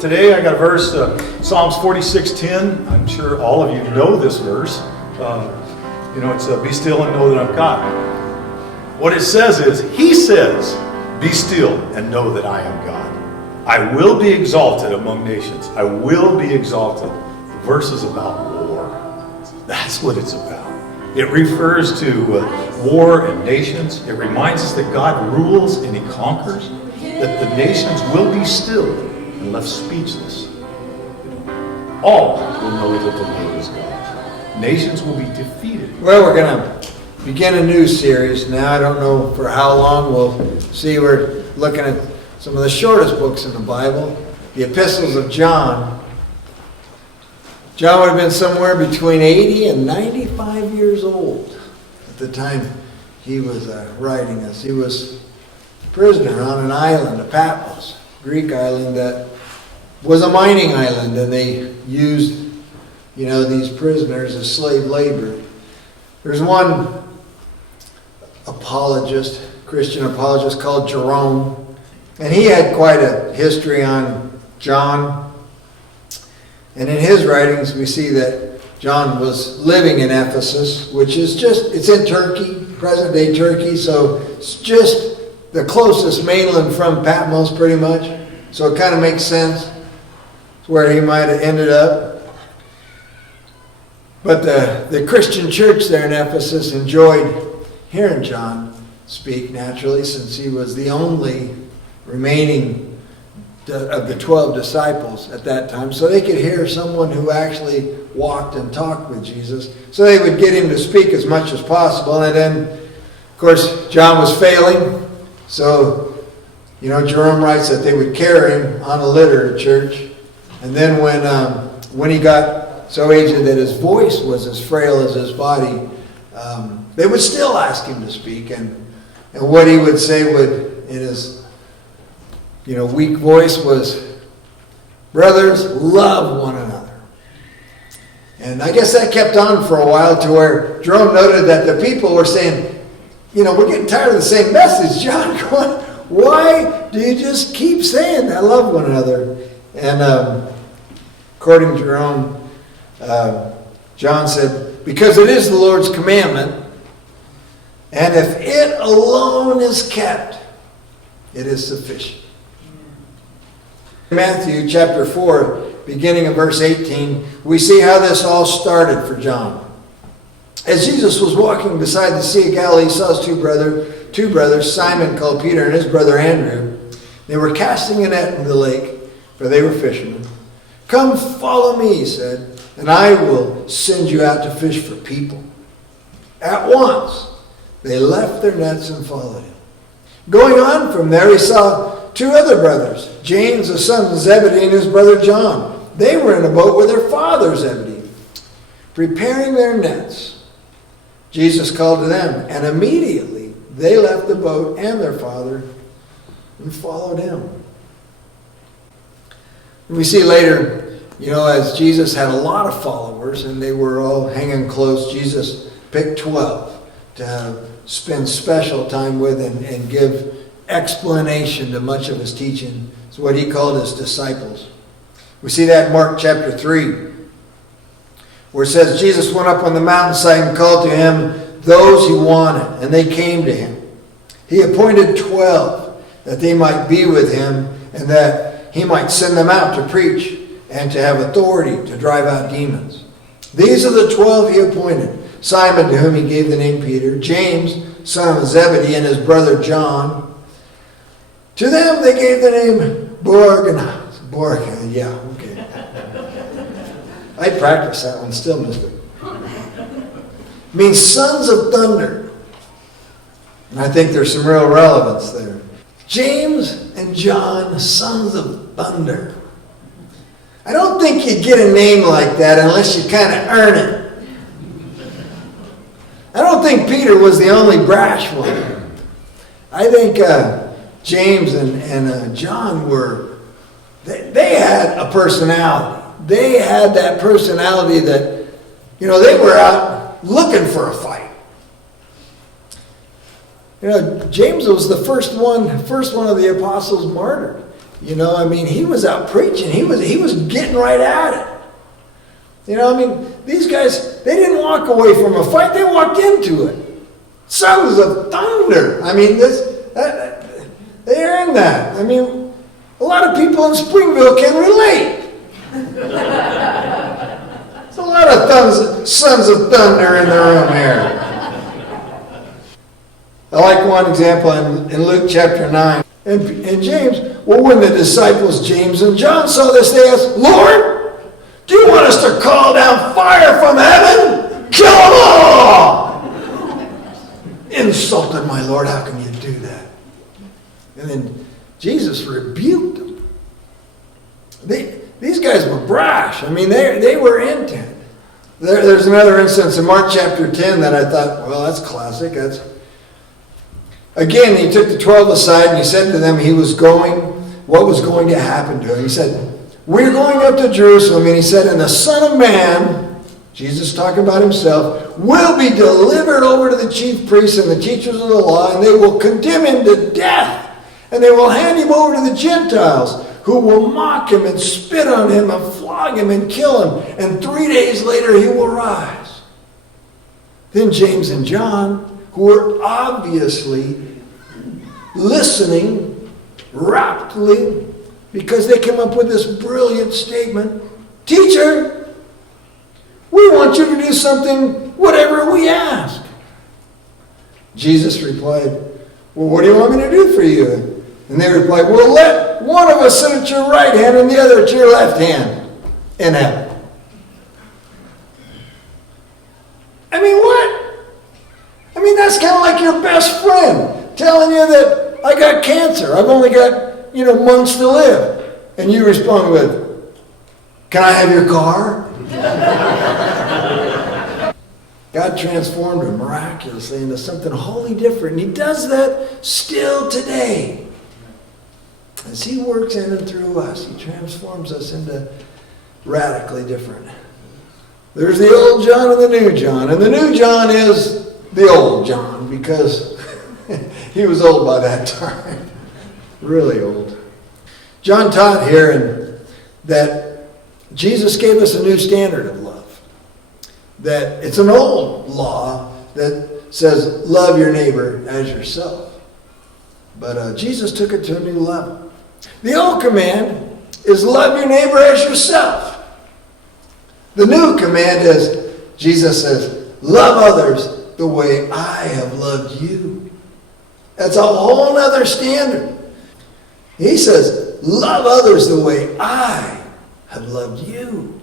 Today I got a verse, Psalms 46:10. I'm sure all of you know this verse. It's be still and know that I'm God. What it says is, He says, be still and know that I am God. I will be exalted among nations. I will be exalted. The verse is about war. That's what it's about. It refers to war and nations. It reminds us that God rules and He conquers, that the nations will be still and left speechless. All will know that the Lord is God. Nations will be defeated. Well, we're going to begin a new series now. I don't know for how long. We'll see. We're looking at some of the shortest books in the Bible, the epistles of John. John would have been somewhere between 80 and 95 years old at the time he was writing this. He was a prisoner on an island, a Patmos, Greek island that was a mining island, and they used, these prisoners as slave labor. There's one apologist, Christian apologist called Jerome, and he had quite a history on John. And in his writings, we see that John was living in Ephesus, which is it's in Turkey, present-day Turkey, so it's just the closest mainland from Patmos, pretty much. So it kind of makes sense. It's where he might have ended up. But the Christian church there in Ephesus enjoyed hearing John speak naturally, since he was the only remaining of the 12 disciples at that time. So they could hear someone who actually walked and talked with Jesus. So they would get him to speak as much as possible. And then, of course, John was failing. So, Jerome writes that they would carry him on a litter to church. And then when he got so aged that his voice was as frail as his body, they would still ask him to speak. And what he would say in his weak voice was, brothers, love one another. And I guess that kept on for a while, to where Jerome noted that the people were saying, we're getting tired of the same message, John. Why do you just keep saying that? Love one another. And according to Jerome, John said, because it is the Lord's commandment, and if it alone is kept, it is sufficient. In Matthew chapter 4, beginning of verse 18, we see how this all started for John. As Jesus was walking beside the Sea of Galilee, he saw his two brothers, Simon called Peter and his brother Andrew. They were casting a net in the lake, for they were fishermen. Come follow me, he said, and I will send you out to fish for people. At once, they left their nets and followed him. Going on from there, he saw two other brothers, James, the son of Zebedee, and his brother John. They were in a boat with their father Zebedee, preparing their nets. Jesus called to them, and immediately they left the boat and their father and followed him. We see later, as Jesus had a lot of followers and they were all hanging close, Jesus picked 12 to spend special time with and give explanation to much of his teaching. It's what he called his disciples. We see that in Mark chapter 3, where it says, Jesus went up on the mountainside and called to him those he wanted, and they came to him. He appointed 12 that they might be with him, and that he might send them out to preach and to have authority to drive out demons. These are the 12 he appointed. Simon, to whom he gave the name Peter, James, son of Zebedee, and his brother John. To them they gave the name Borg. Yeah, okay. I practiced that one, still missed it. It means sons of thunder. And I think there's some real relevance there. James and John, sons of thunder. I don't think you'd get a name like that unless you kind of earn it. I don't think Peter was the only brash one. I think James and John they had a personality. They had that personality that, they were out looking for a fight. James was the first one of the apostles martyred. You know, I mean, he was out preaching. He was getting right at it. You know, I mean, these guys, they didn't walk away from a fight. They walked into it. Sons of thunder. I mean, they earned that. I mean, a lot of people in Springville can relate. There's a lot of sons of thunder in the room here. I like one example in Luke chapter 9. And James, well, when the disciples James and John saw this, they asked, Lord, do you want us to call down fire from heaven? Kill them all! Insulted my Lord, how can you do that? And then Jesus rebuked them. These guys were brash. I mean, they were intent. There's another instance in Mark chapter 10 that I thought, well, that's classic. Again, he took the 12 aside and he said to them what was going to happen to him. He said, we're going up to Jerusalem. And he said, and the Son of Man, Jesus talking about himself, will be delivered over to the chief priests and the teachers of the law, and they will condemn him to death. And they will hand him over to the Gentiles, who will mock him and spit on him and flog him and kill him. And 3 days later he will rise. Then James and John, who were obviously listening raptly because they came up with this brilliant statement, Teacher, we want you to do something, whatever we ask. Jesus replied, well, what do you want me to do for you? And they replied, well, let one of us sit at your right hand and the other at your left hand in heaven. I mean, what? I mean, that's kind of like your best friend telling you that I got cancer. I've only got, months to live. And you respond with, can I have your car? God transformed him miraculously into something wholly different. And he does that still today. As he works in and through us, he transforms us into radically different. There's the old John and the new John. And the new John is the old John because he was old by that time. Really old. John taught here that Jesus gave us a new standard of love. That it's an old law that says love your neighbor as yourself. But Jesus took it to a new level. The old command is love your neighbor as yourself. The new command is, Jesus says, love others the way I have loved you. That's a whole other standard. He says, love others the way I have loved you.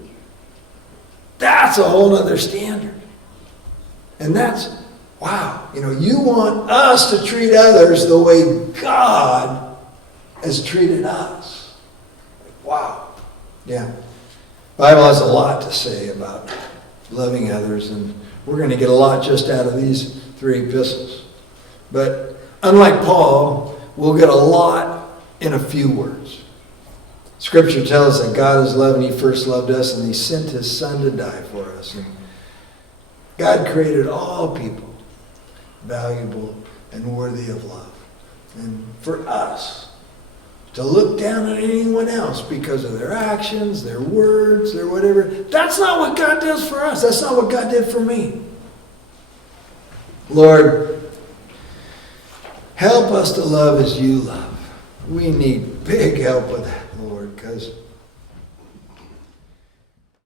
That's a whole other standard. And that's, wow, you want us to treat others the way God has treated us. Wow. Yeah. The Bible has a lot to say about loving others, and we're going to get a lot just out of these 3 epistles. But unlike Paul, we'll get a lot in a few words. Scripture tells us that God is love and he first loved us and he sent his son to die for us. And God created all people valuable and worthy of love. And for us to look down on anyone else because of their actions, their words, their whatever, that's not what God does for us. That's not what God did for me. Lord, help us to love as you love. We need big help with that, Lord, because